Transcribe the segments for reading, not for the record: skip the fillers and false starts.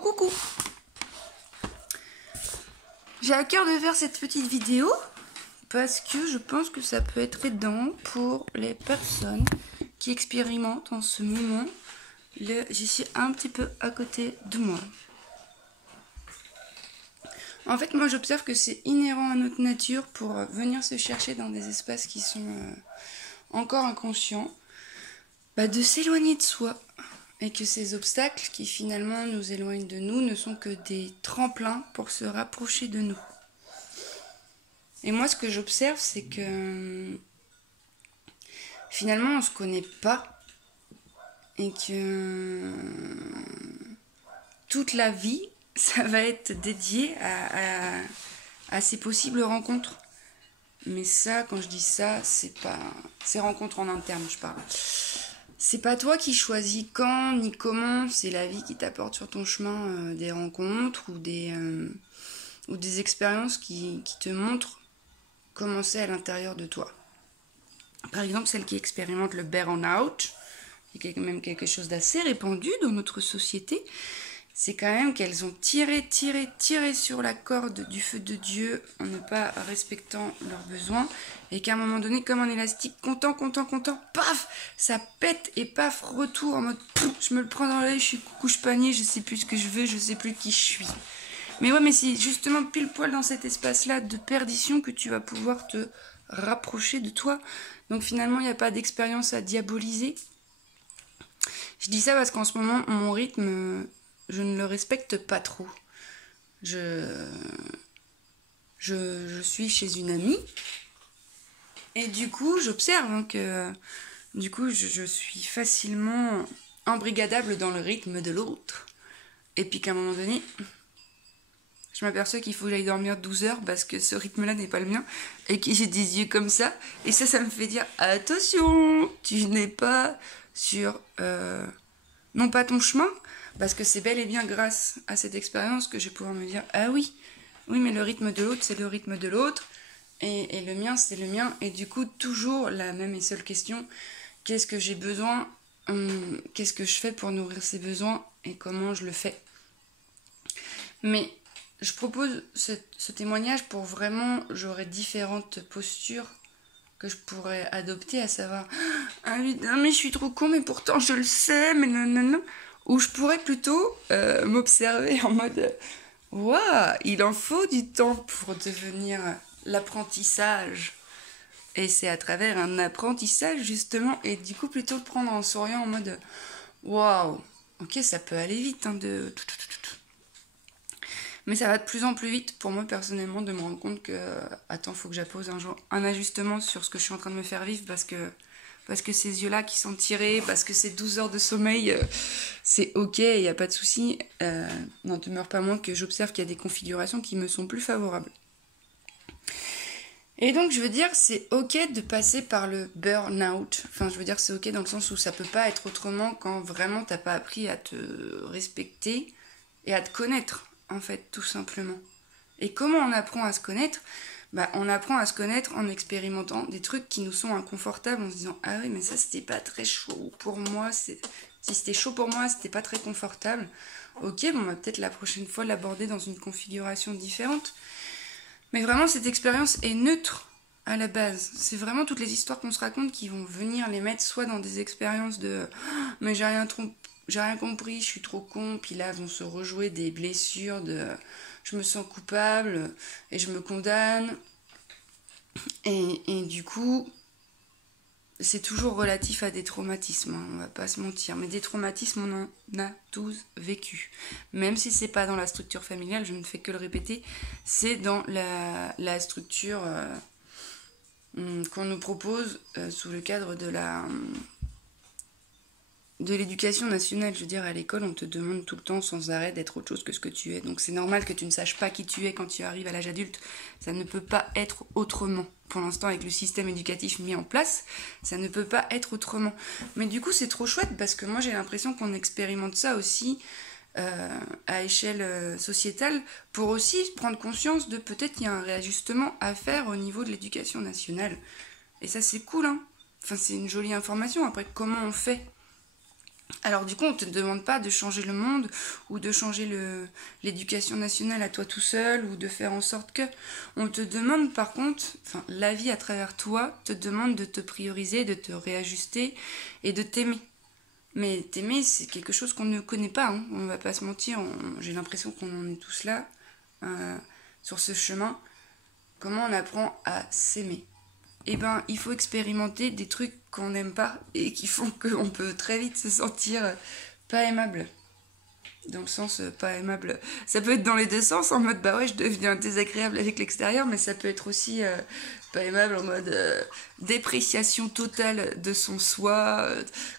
coucou. J'ai à cœur de faire cette petite vidéo parce que je pense que ça peut être aidant pour les personnes qui expérimentent en ce moment. Je suis un petit peu à côté de moi. En fait, moi j'observe que c'est inhérent à notre nature pour venir se chercher dans des espaces qui sont encore inconscients, de s'éloigner de soi. Et que ces obstacles qui finalement nous éloignent de nous ne sont que des tremplins pour se rapprocher de nous. Et moi ce que j'observe c'est que finalement on ne se connaît pas et que toute la vie ça va être dédié à ces possibles rencontres. Mais ça, quand je dis ça, c'est pas ces rencontres en interne, je parle. C'est pas toi qui choisis quand ni comment, c'est la vie qui t'apporte sur ton chemin des rencontres ou des expériences qui te montrent comment c'est à l'intérieur de toi. Par exemple, celles qui expérimentent le burn-out, qui est quand même quelque chose d'assez répandu dans notre société, c'est quand même qu'elles ont tiré sur la corde du feu de Dieu en ne pas respectant leurs besoins et qu'à un moment donné, comme un élastique, content, paf, ça pète et paf, retour en mode je me le prends dans l'œil, je suis couche panier, je sais plus ce que je veux, je sais plus qui je suis. Mais ouais, mais c'est justement pile poil dans cet espace-là de perdition que tu vas pouvoir te rapprocher de toi. Donc finalement, il n'y a pas d'expérience à diaboliser. Je dis ça parce qu'en ce moment, mon rythme, je ne le respecte pas trop. Je suis chez une amie et du coup j'observe que du coup je suis facilement embrigadable dans le rythme de l'autre et puis qu'à un moment donné je m'aperçois qu'il faut que j'aille dormir 12 heures parce que ce rythme là n'est pas le mien et que j'ai des yeux comme ça et ça me fait dire attention, tu n'es pas sur non pas ton chemin. Parce que c'est bel et bien grâce à cette expérience que je vais pouvoir me dire ah oui, mais le rythme de l'autre, c'est le rythme de l'autre, et le mien, c'est le mien. Et du coup, toujours la même et seule question, qu'est-ce que j'ai besoin, qu'est-ce que je fais pour nourrir ces besoins, et comment je le fais. Mais je propose ce témoignage pour vraiment, j'aurai différentes postures que je pourrais adopter, à savoir ah oui, mais je suis trop con, mais pourtant je le sais, mais non. Ou je pourrais plutôt m'observer en mode waouh, il en faut du temps pour devenir l'apprentissage. Et c'est à travers un apprentissage justement, et du coup plutôt le prendre en souriant en mode waouh, ok, ça peut aller vite mais ça va de plus en plus vite pour moi personnellement de me rendre compte que attends, faut que j'appose un ajustement sur ce que je suis en train de me faire vivre parce que ces yeux-là qui sont tirés, parce que ces 12 heures de sommeil, c'est ok, il n'y a pas de souci. N'en demeure pas moins que j'observe qu'il y a des configurations qui me sont plus favorables. Et donc, je veux dire, c'est ok de passer par le burn-out. Enfin, je veux dire, c'est ok dans le sens où ça peut pas être autrement quand vraiment t'as pas appris à te respecter et à te connaître, en fait, tout simplement. Et comment on apprend à se connaître ? On apprend à se connaître en expérimentant des trucs qui nous sont inconfortables, en se disant ah oui, mais ça c'était pas très chaud pour moi, si c'était chaud pour moi, c'était pas très confortable. Ok, on va peut-être la prochaine fois l'aborder dans une configuration différente. Mais vraiment, cette expérience est neutre à la base. C'est vraiment toutes les histoires qu'on se raconte qui vont venir les mettre soit dans des expériences de mais j'ai rien compris, je suis trop con, puis là vont se rejouer des blessures de je me sens coupable et je me condamne. Et du coup, c'est toujours relatif à des traumatismes, on va pas se mentir. Mais des traumatismes, on en a tous vécu. Même si c'est pas dans la structure familiale, je ne fais que le répéter, c'est dans la structure qu'on nous propose sous le cadre de l'éducation nationale. Je veux dire, à l'école, on te demande tout le temps sans arrêt d'être autre chose que ce que tu es. Donc c'est normal que tu ne saches pas qui tu es quand tu arrives à l'âge adulte. Ça ne peut pas être autrement. Pour l'instant, avec le système éducatif mis en place, ça ne peut pas être autrement. Mais du coup, c'est trop chouette parce que moi, j'ai l'impression qu'on expérimente ça aussi à échelle sociétale pour aussi prendre conscience de peut-être qu'il y a un réajustement à faire au niveau de l'éducation nationale. Et ça, c'est cool, hein. Enfin, c'est une jolie information. Après, comment on fait ? Alors du coup, on ne te demande pas de changer le monde ou de changer l'éducation nationale à toi tout seul ou de faire en sorte que... On te demande par contre, enfin la vie à travers toi te demande de te prioriser, de te réajuster et de t'aimer. Mais t'aimer, c'est quelque chose qu'on ne connaît pas, hein. On va pas se mentir, j'ai l'impression qu'on en est tous là, sur ce chemin. Comment on apprend à s'aimer? Eh ben, il faut expérimenter des trucs qu'on n'aime pas et qui font qu'on peut très vite se sentir pas aimable. Dans le sens pas aimable. Ça peut être dans les deux sens, en mode bah ouais, je deviens désagréable avec l'extérieur, mais ça peut être aussi pas aimable en mode dépréciation totale de son soi,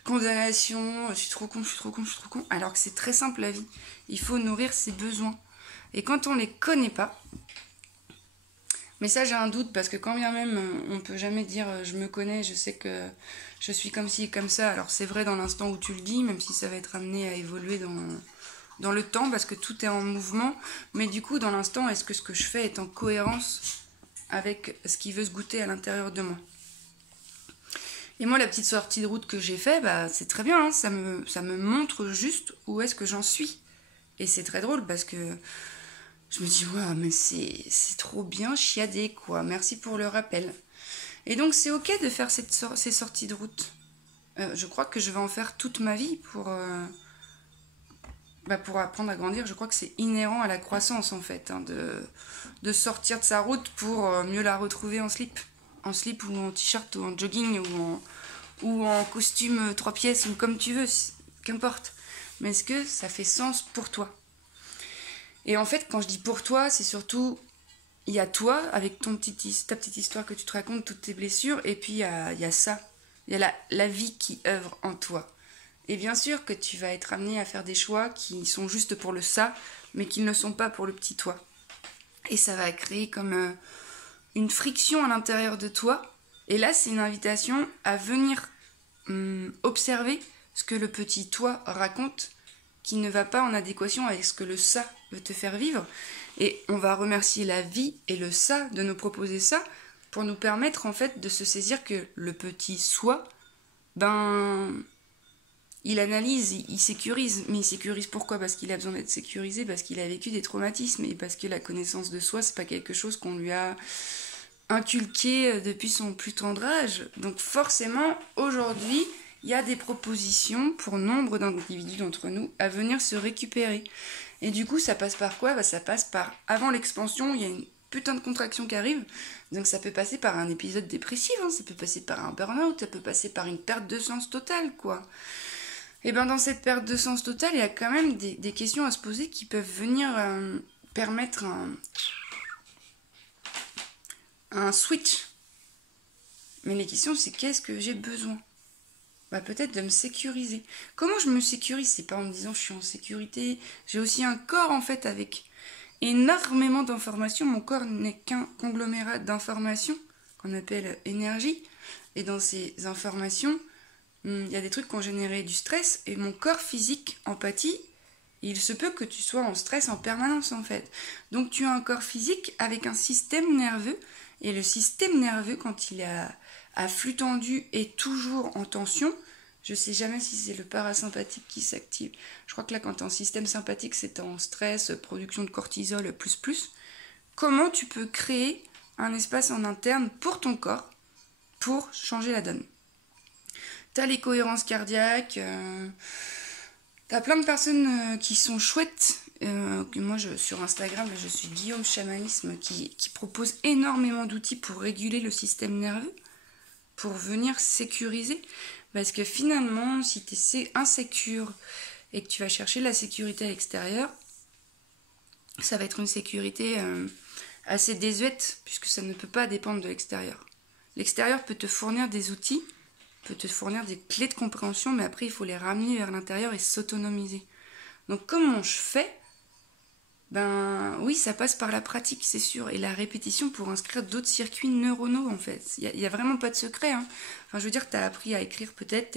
condamnation, je suis trop con, je suis trop con, je suis trop con. Alors que c'est très simple la vie. Il faut nourrir ses besoins. Et quand on les connaît pas, mais ça, j'ai un doute parce que quand bien même, on peut jamais dire je me connais, je sais que je suis comme ci et comme ça. Alors c'est vrai dans l'instant où tu le dis, même si ça va être amené à évoluer dans le temps parce que tout est en mouvement. Mais du coup, dans l'instant, est-ce que ce que je fais est en cohérence avec ce qui veut se goûter à l'intérieur de moi? Et moi, la petite sortie de route que j'ai fait, bah, c'est très bien, hein, ça me montre juste où est-ce que j'en suis. Et c'est très drôle parce que je me dis, ouais, mais c'est trop bien chiadé, quoi. Merci pour le rappel. Et donc, c'est ok de faire ces sorties de route. Je crois que je vais en faire toute ma vie pour apprendre à grandir. Je crois que c'est inhérent à la croissance, en fait, hein, de sortir de sa route pour mieux la retrouver en slip. En slip ou en t-shirt ou en jogging ou en costume 3 pièces ou comme tu veux, qu'importe. Mais est-ce que ça fait sens pour toi? Et en fait, quand je dis pour toi, c'est surtout, il y a toi, avec ta petite histoire que tu te racontes, toutes tes blessures, et puis il y a ça. Il y a la vie qui œuvre en toi. Et bien sûr que tu vas être amené à faire des choix qui sont juste pour le ça, mais qui ne sont pas pour le petit toi. Et ça va créer comme une friction à l'intérieur de toi. Et là, c'est une invitation à venir observer ce que le petit toi raconte, qui ne va pas en adéquation avec ce que le ça veut te faire vivre. Et on va remercier la vie et le ça de nous proposer ça pour nous permettre en fait de se saisir que le petit soi, ben, il analyse, il sécurise. Mais il sécurise pourquoi? Parce qu'il a besoin d'être sécurisé, parce qu'il a vécu des traumatismes et parce que la connaissance de soi, c'est pas quelque chose qu'on lui a inculqué depuis son plus tendre âge. Donc forcément, aujourd'hui, il y a des propositions pour nombre d'individus d'entre nous à venir se récupérer. Et du coup, ça passe par quoi? Bah, ça passe par, avant l'expansion, il y a une putain de contraction qui arrive. Donc ça peut passer par un épisode dépressif, hein, ça peut passer par un burn-out, ça peut passer par une perte de sens totale, quoi. Et bien dans cette perte de sens totale, il y a quand même des questions à se poser qui peuvent venir permettre un switch. Mais les questions, c'est qu'est-ce que j'ai besoin? Bah peut-être de me sécuriser. Comment je me sécurise? C'est pas en me disant je suis en sécurité. J'ai aussi un corps en fait avec énormément d'informations. Mon corps n'est qu'un conglomérat d'informations qu'on appelle énergie. Et dans ces informations, il y a des trucs qui ont généré du stress. Et mon corps physique empathie, il se peut que tu sois en stress en permanence en fait. Donc tu as un corps physique avec un système nerveux. Et le système nerveux, quand il est à flux tendu et toujours en tension, je sais jamais si c'est le parasympathique qui s'active. Je crois que là, quand tu es en système sympathique, c'est en stress, production de cortisol, plus. Comment tu peux créer un espace en interne pour ton corps pour changer la donne? Tu as les cohérences cardiaques, tu as plein de personnes qui sont chouettes. Moi, sur Instagram, je suis Guillaume Chamanisme qui propose énormément d'outils pour réguler le système nerveux, pour venir sécuriser. Parce que finalement, si tu es insécure et que tu vas chercher la sécurité à l'extérieur, ça va être une sécurité assez désuète, puisque ça ne peut pas dépendre de l'extérieur. L'extérieur peut te fournir des outils, peut te fournir des clés de compréhension, mais après, il faut les ramener vers l'intérieur et s'autonomiser. Donc, comment je fais? Ben oui, ça passe par la pratique, c'est sûr, et la répétition pour inscrire d'autres circuits neuronaux, en fait. Il y a vraiment pas de secret, hein. Enfin, je veux dire, t'as appris à écrire peut-être,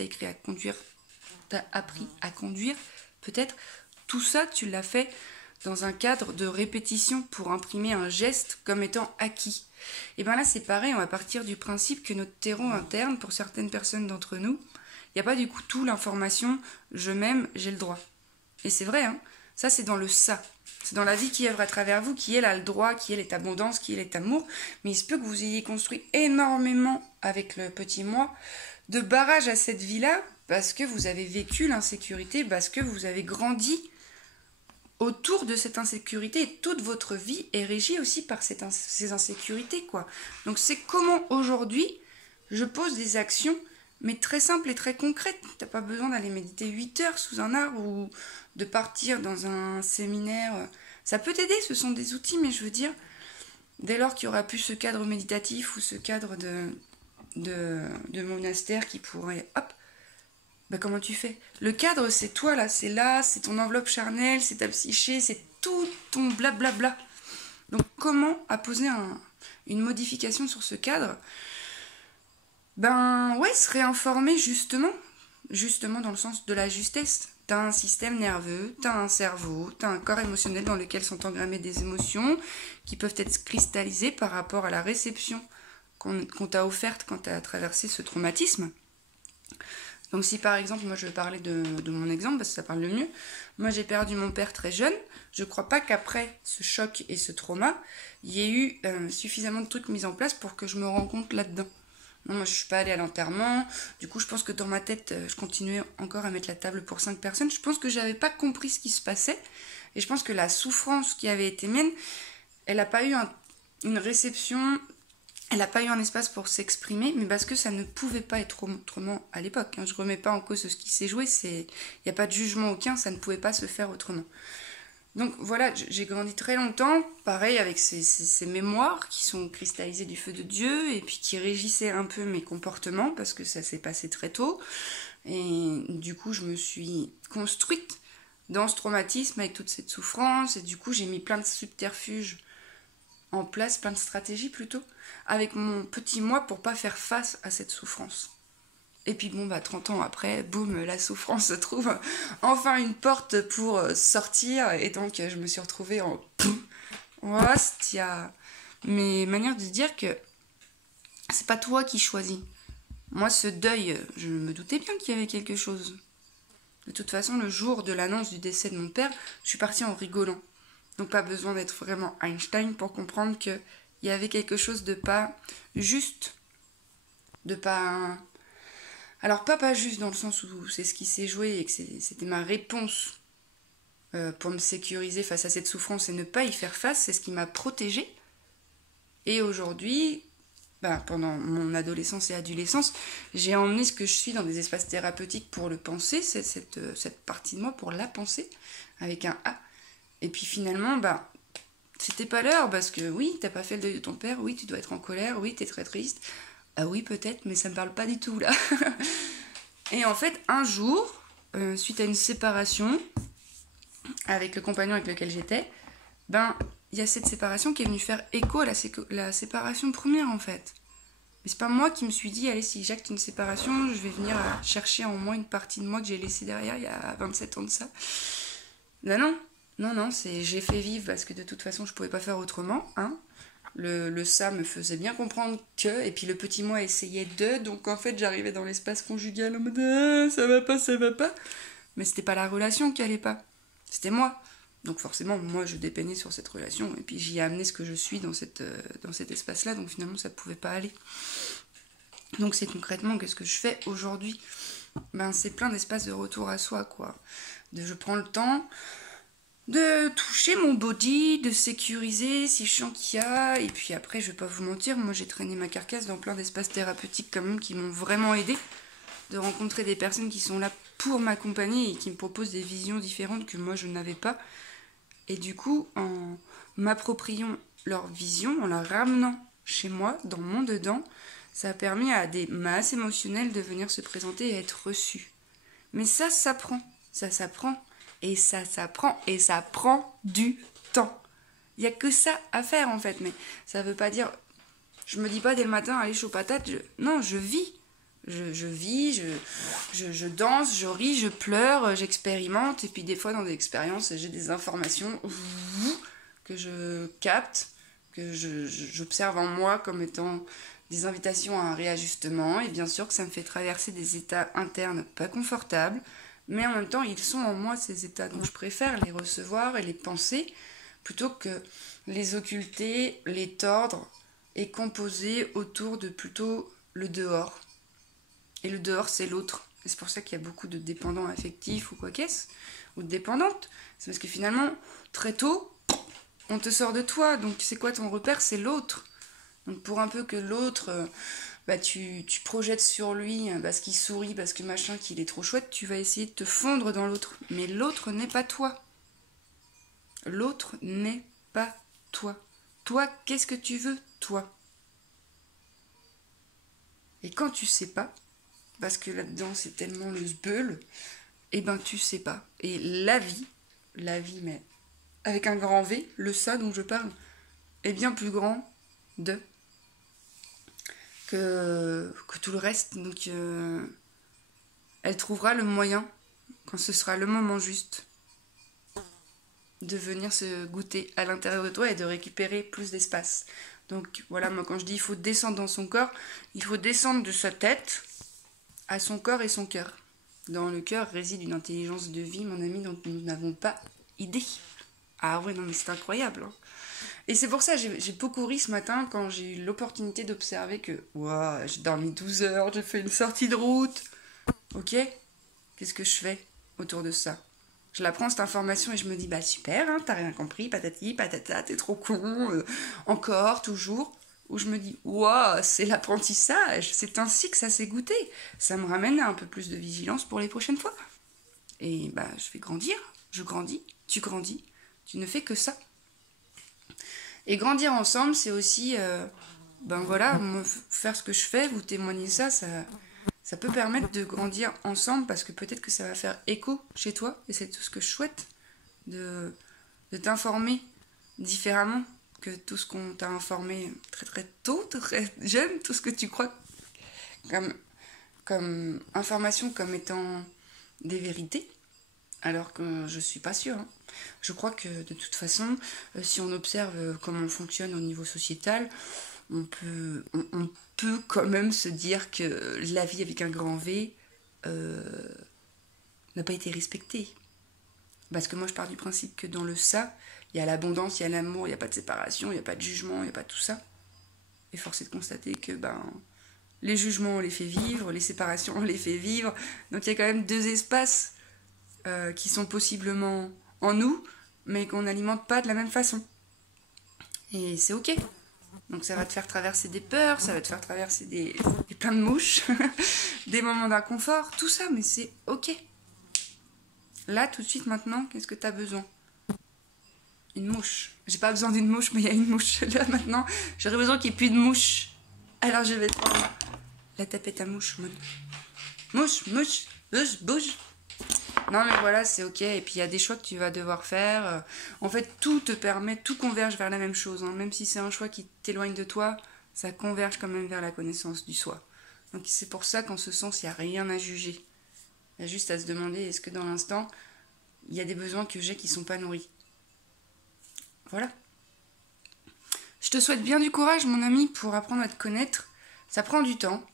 t'as appris à conduire peut-être. Tout ça, tu l'as fait dans un cadre de répétition pour imprimer un geste comme étant acquis. Et ben là, c'est pareil, on va partir du principe que notre terreau interne, pour certaines personnes d'entre nous, Il n'y a pas du coup tout l'information, je m'aime, j'ai le droit. Et c'est vrai, hein. Ça c'est dans le ça. C'est dans la vie qui œuvre à travers vous, qui elle a le droit, qui elle est abondance, qui elle est amour. Mais il se peut que vous ayez construit énormément avec le petit moi de barrage à cette vie-là parce que vous avez vécu l'insécurité, parce que vous avez grandi autour de cette insécurité et toute votre vie est régie aussi par ces insécurités, quoi. Donc c'est comment aujourd'hui je pose des actions, mais très simples et très concrètes. T'as pas besoin d'aller méditer 8 heures sous un arbre ou de partir dans un séminaire. Ça peut t'aider, ce sont des outils, mais je veux dire, dès lors qu'il y aura plus ce cadre méditatif ou ce cadre de monastère qui pourrait, hop, bah comment tu fais? Le cadre, c'est toi là, c'est ton enveloppe charnelle, c'est ta psyché, c'est tout ton blablabla. Donc comment apposer une modification sur ce cadre? Ben ouais, se réinformer justement dans le sens de la justesse. T'as un système nerveux, t'as un cerveau, t'as un corps émotionnel dans lequel sont engrammées des émotions qui peuvent être cristallisées par rapport à la réception qu'on t'a offerte quand t'as traversé ce traumatisme. Donc si par exemple, moi je vais parler de mon exemple parce que ça parle le mieux, moi j'ai perdu mon père très jeune, je crois pas qu'après ce choc et ce trauma, il y ait eu suffisamment de trucs mis en place pour que je me rende compte là-dedans. Non, moi je suis pas allée à l'enterrement, du coup je pense que dans ma tête je continuais encore à mettre la table pour 5 personnes, je pense que j'avais pas compris ce qui se passait, et je pense que la souffrance qui avait été mienne, elle a pas eu une réception. Elle n'a pas eu un espace pour s'exprimer, mais parce que ça ne pouvait pas être autrement à l'époque. Je ne remets pas en cause ce qui s'est joué, il n'y a pas de jugement aucun, ça ne pouvait pas se faire autrement. Donc voilà, j'ai grandi très longtemps, pareil avec ces mémoires qui sont cristallisées du feu de Dieu et puis qui régissaient un peu mes comportements parce que ça s'est passé très tôt. Et du coup, je me suis construite dans ce traumatisme avec toute cette souffrance et du coup, j'ai mis plein de subterfuges en place, plein de stratégies plutôt, avec mon petit moi pour pas faire face à cette souffrance. Et puis bon, 30 ans après, boum, la souffrance se trouve enfin une porte pour sortir, et donc je me suis retrouvée en hostia. Mais manière de dire que c'est pas toi qui choisis. Moi, ce deuil, je me doutais bien qu'il y avait quelque chose. De toute façon, le jour de l'annonce du décès de mon père, je suis partie en rigolant. Donc pas besoin d'être vraiment Einstein pour comprendre qu'il y avait quelque chose de pas juste. De pas... Alors pas juste dans le sens où c'est ce qui s'est joué et que c'était ma réponse pour me sécuriser face à cette souffrance et ne pas y faire face, c'est ce qui m'a protégée. Et aujourd'hui, pendant mon adolescence et adolescence, j'ai emmené ce que je suis dans des espaces thérapeutiques pour le penser, cette partie de moi pour la penser, avec un A. Et puis finalement, c'était pas l'heure, parce que oui, t'as pas fait le deuil de ton père, oui, tu dois être en colère, oui, t'es très triste. Ah oui, peut-être, mais ça me parle pas du tout, là. Et en fait, un jour, suite à une séparation avec le compagnon avec lequel j'étais, il y a cette séparation qui est venue faire écho à la séparation première, en fait. Mais c'est pas moi qui me suis dit, allez, si j'acte une séparation, je vais venir chercher en moi une partie de moi que j'ai laissée derrière il y a 27 ans de ça. Non, j'ai fait vivre parce que de toute façon je pouvais pas faire autrement, hein. Le ça me faisait bien comprendre que, et puis le petit moi essayait donc en fait j'arrivais dans l'espace conjugal en mode ça va pas, mais c'était pas la relation qui allait pas, c'était moi. Donc forcément moi je dépeignais sur cette relation et puis j'y ai amené ce que je suis dans cet espace là, donc finalement ça pouvait pas aller. Donc c'est concrètement qu'est-ce que je fais aujourd'hui? C'est plein d'espaces de retour à soi, quoi. Je prends le temps de toucher mon body, de sécuriser si je sens qu'il y a, et puis après je vais pas vous mentir, moi j'ai traîné ma carcasse dans plein d'espaces thérapeutiques quand même qui m'ont vraiment aidé, de rencontrer des personnes qui sont là pour m'accompagner et qui me proposent des visions différentes que moi je n'avais pas, et du coup en m'appropriant leur vision, en la ramenant chez moi, dans mon dedans, ça a permis à des masses émotionnelles de venir se présenter et être reçues. Mais ça s'apprend. Et ça s'apprend, et ça prend du temps. Il n'y a que ça à faire en fait, mais ça veut pas dire... Je me dis pas dès le matin, allez, chaud patate, non, je vis. Je vis, je danse, je ris, je pleure, j'expérimente, et puis des fois dans des expériences, j'ai des informations que je capte, que j'observe en moi comme étant des invitations à un réajustement, et bien sûr que ça me fait traverser des états internes pas confortables, mais en même temps, ils sont en moi, ces états, donc je préfère les recevoir et les penser, plutôt que les occulter, les tordre, et composer autour de plutôt le dehors. Et le dehors, c'est l'autre. Et c'est pour ça qu'il y a beaucoup de dépendants affectifs ou quoi qu'est-ce, ou de dépendantes. C'est parce que finalement, très tôt, on te sort de toi, donc c'est quoi ton repère? C'est l'autre. Donc pour un peu que l'autre, tu projettes sur lui parce qu'il sourit, parce que machin, qu'il est trop chouette, tu vas essayer de te fondre dans l'autre. Mais l'autre n'est pas toi. L'autre n'est pas toi. Toi, qu'est-ce que tu veux, toi? Et quand tu sais pas, parce que là-dedans c'est tellement le sbeul, eh ben tu sais pas. Et la vie, mais avec un grand V, le ça dont je parle, est bien plus grand de que tout le reste. Donc elle trouvera le moyen, quand ce sera le moment juste, de venir se goûter à l'intérieur de toi et de récupérer plus d'espace. Donc voilà, moi quand je dis il faut descendre dans son corps, il faut descendre de sa tête à son corps et son cœur. Dans le cœur réside une intelligence de vie, mon ami, dont nous n'avons pas idée. Ah ouais, non mais c'est incroyable. Hein. Et c'est pour ça, j'ai beaucoup ri ce matin quand j'ai eu l'opportunité d'observer que wow, j'ai dormi 12 heures, j'ai fait une sortie de route. Ok, qu'est-ce que je fais autour de ça? Je la prends cette information et je me dis, bah super, hein, t'as rien compris, patati, patata, t'es trop con, encore, toujours. Où je me dis, waouh, c'est l'apprentissage, c'est ainsi que ça s'est goûté. Ça me ramène à un peu plus de vigilance pour les prochaines fois. Et bah, je vais grandir, je grandis, tu ne fais que ça. Et grandir ensemble, c'est aussi, faire ce que je fais, vous témoigner ça peut permettre de grandir ensemble parce que peut-être que ça va faire écho chez toi et c'est tout ce que je souhaite, de t'informer différemment que tout ce qu'on t'a informé très très tôt, très jeune, tout ce que tu crois comme information comme étant des vérités, alors que je suis pas sûre. Hein. Je crois que de toute façon, si on observe comment on fonctionne au niveau sociétal, on peut quand même se dire que la vie avec un grand V n'a pas été respectée. Parce que moi je pars du principe que dans le ça, il y a l'abondance, il y a l'amour, il n'y a pas de séparation, il n'y a pas de jugement, il n'y a pas tout ça. Et force est de constater que les jugements on les fait vivre, les séparations on les fait vivre. Donc il y a quand même deux espaces qui sont possiblement en nous, mais qu'on n'alimente pas de la même façon. Et c'est ok. Donc ça va te faire traverser des peurs, ça va te faire traverser des plein de mouches, des moments d'inconfort, tout ça, mais c'est ok. Là, tout de suite, maintenant, qu'est-ce que t'as besoin? Une mouche. J'ai pas besoin d'une mouche, mais il y a une mouche. Là, maintenant, j'aurais besoin qu'il n'y ait plus de mouche. Alors je vais te prendre la tapette à mouche. Mouche, bouge, bouge. Non mais voilà, c'est ok. Et puis il y a des choix que tu vas devoir faire. En fait, tout te permet, tout converge vers la même chose. Hein. Même si c'est un choix qui t'éloigne de toi, ça converge quand même vers la connaissance du soi. Donc c'est pour ça qu'en ce sens, il n'y a rien à juger. Il y a juste à se demander, est-ce que dans l'instant, il y a des besoins que j'ai qui ne sont pas nourris. Voilà. Je te souhaite bien du courage, mon ami, pour apprendre à te connaître. Ça prend du temps.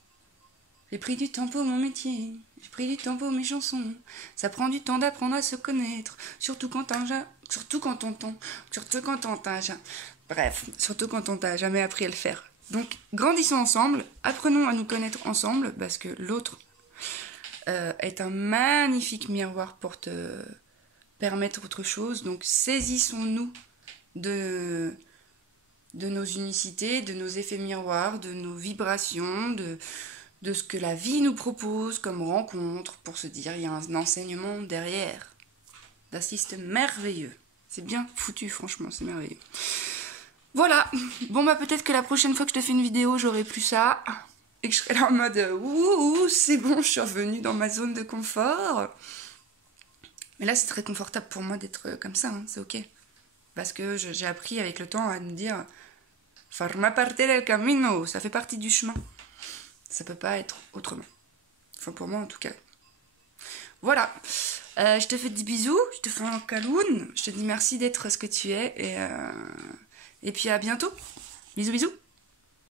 J'ai pris du temps pour mon métier. J'ai pris du temps pour mes chansons. Ça prend du temps d'apprendre à se connaître. Surtout quand on t'a jamais appris à le faire. Donc, grandissons ensemble. Apprenons à nous connaître ensemble. Parce que l'autre est un magnifique miroir pour te permettre autre chose. Donc, saisissons-nous de nos unicités, de nos effets miroirs, de nos vibrations, de ce que la vie nous propose comme rencontre pour se dire il y a un enseignement derrière d'un système merveilleux. C'est bien foutu, franchement, c'est merveilleux. Voilà, bon peut-être que la prochaine fois que je te fais une vidéo, j'aurai plus ça et que je serai là en mode ouh, c'est bon, je suis revenue dans ma zone de confort. Mais là, c'est très confortable pour moi d'être comme ça, hein, c'est ok. Parce que j'ai appris avec le temps à me dire forma parte del camino, ça fait partie du chemin. Ça peut pas être autrement. Enfin, pour moi, en tout cas. Voilà. Je te fais des bisous. Je te fais un câloun. Je te dis merci d'être ce que tu es. Et puis, à bientôt. Bisous, bisous.